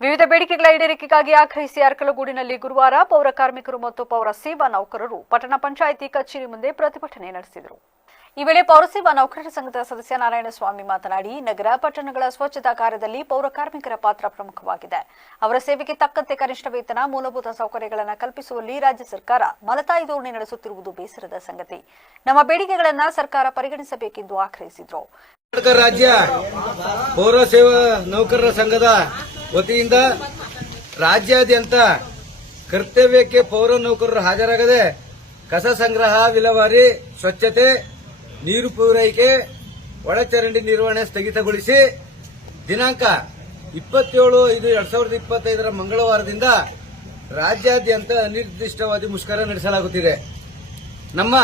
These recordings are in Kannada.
ವಿವಿಧ ಬೇಡಿಕೆಗಳ ಈಡೇರಿಕೆಗಾಗಿ ಆಗ್ರಹಿಸಿ ಅರಕಲಗೂಡಿನಲ್ಲಿ ಗುರುವಾರ ಪೌರ ಕಾರ್ಮಿಕರು ಮತ್ತು ಪೌರ ಸೇವಾ ನೌಕರರು ಪಟ್ಟಣ ಪಂಚಾಯಿತಿ ಕಚೇರಿ ಮುಂದೆ ಪ್ರತಿಭಟನೆ ನಡೆಸಿದರು. ಈ ವೇಳೆ ಪೌರ ಸೇವಾ ನೌಕರರ ಸಂಘದ ಸದಸ್ಯ ನಾರಾಯಣಸ್ವಾಮಿ ಮಾತನಾಡಿ, ನಗರ ಪಟ್ಟಣಗಳ ಸ್ವಚ್ಛತಾ ಕಾರ್ಯದಲ್ಲಿ ಪೌರ ಕಾರ್ಮಿಕರ ಪಾತ್ರ ಪ್ರಮುಖವಾಗಿದೆ. ಅವರ ಸೇವೆಗೆ ತಕ್ಕಂತೆ ಕನಿಷ್ಠ ವೇತನ, ಮೂಲಭೂತ ಸೌಕರ್ಯಗಳನ್ನು ಕಲ್ಪಿಸುವಲ್ಲಿ ರಾಜ್ಯ ಸರ್ಕಾರ ಮಲತಾಯಿ ಧೋರಣೆ ನಡೆಸುತ್ತಿರುವುದು ಬೇಸರದ ಸಂಗತಿ. ನಮ್ಮ ಬೇಡಿಕೆಗಳನ್ನು ಸರ್ಕಾರ ಪರಿಗಣಿಸಬೇಕೆಂದು ಆಗ್ರಹಿಸಿದರು. ರಾಜ್ಯ ಪೌರ ಸೇವಾ ನೌಕರರ ಸಂಘದ ವತಿಯಿಂದ ರಾಜ್ಯಾದ್ಯಂತ ಕರ್ತವ್ಯಕ್ಕೆ ಪೌರ ನೌಕರರು ಹಾಜರಾಗದೆ ಕಸ ಸಂಗ್ರಹ, ವಿಲೇವಾರಿ, ಸ್ವಚ್ಛತೆ, ನೀರು ಪೂರೈಕೆ, ಒಳಚರಂಡಿ ನಿರ್ವಹಣೆ ಸ್ಥಗಿತಗೊಳಿಸಿ ದಿನಾಂಕ 27/5/2025 ಮಂಗಳವಾರದಿಂದ ರಾಜ್ಯಾದ್ಯಂತ ಅನಿರ್ದಿಷ್ಟಾವಧಿ ಮುಷ್ಕರ ನಡೆಸಲಾಗುತ್ತಿದೆ. ನಮ್ಮ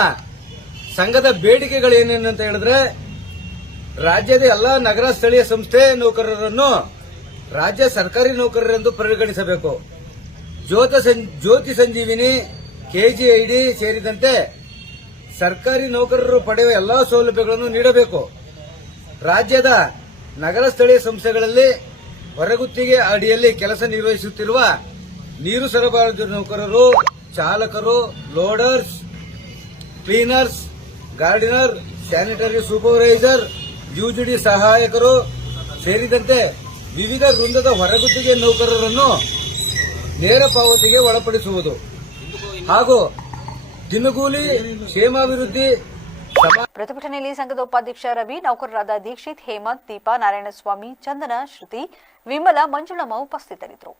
ಸಂಘದ ಬೇಡಿಕೆಗಳೇನೇನು ಅಂತ ಹೇಳಿದ್ರೆ, ರಾಜ್ಯದ ಎಲ್ಲಾ ನಗರ ಸ್ಥಳೀಯ ಸಂಸ್ಥೆ ನೌಕರರನ್ನು ರಾಜ್ಯ ಸರ್ಕಾರಿ ನೌಕರರೆಂದು ಪರಿಗಣಿಸಬೇಕು. ಜ್ಯೋತಿ ಸಂಜೀವಿನಿ, ಕೆಜಿಐಡಿ ಸೇರಿದಂತೆ ಸರ್ಕಾರಿ ನೌಕರರು ಪಡೆಯುವ ಎಲ್ಲಾ ಸೌಲಭ್ಯಗಳನ್ನು ನೀಡಬೇಕು. ರಾಜ್ಯದ ನಗರ ಸ್ಥಳೀಯ ಸಂಸ್ಥೆಗಳಲ್ಲಿ ಹೊರಗುತ್ತಿಗೆ ಅಡಿಯಲ್ಲಿ ಕೆಲಸ ನಿರ್ವಹಿಸುತ್ತಿರುವ ನೀರು ಸರಬರಾಜು ನೌಕರರು, ಚಾಲಕರು, loaders, cleaners, gardener, sanitary supervisor, UGD ಸಹಾಯಕರು ಸೇರಿದಂತೆ ವಿವಿಧ ವೃಂದದ ಹೊರಗುತ್ತಿಗೆ ನೌಕರರನ್ನು ನೇರ ಪಾವತಿಗೆ ಒಳಪಡಿಸುವುದು ಹಾಗೂ ದಿನಗೂಲಿ ಕ್ಷೇಮಾಭಿವೃದ್ಧಿ. ಪ್ರತಿಭಟನೆಯಲ್ಲಿ ಸಂಘದ ಉಪಾಧ್ಯಕ್ಷ ರವಿ, ನೌಕರರಾದ ದೀಕ್ಷಿತ್, ಹೇಮಂತ್, ದೀಪಾ, ನಾರಾಯಣಸ್ವಾಮಿ, ಚಂದನ, ಶ್ರುತಿ, ವಿಮಲಾ, ಮಂಜುಳಮ್ಮ ಉಪಸ್ಥಿತರಿದ್ದರು.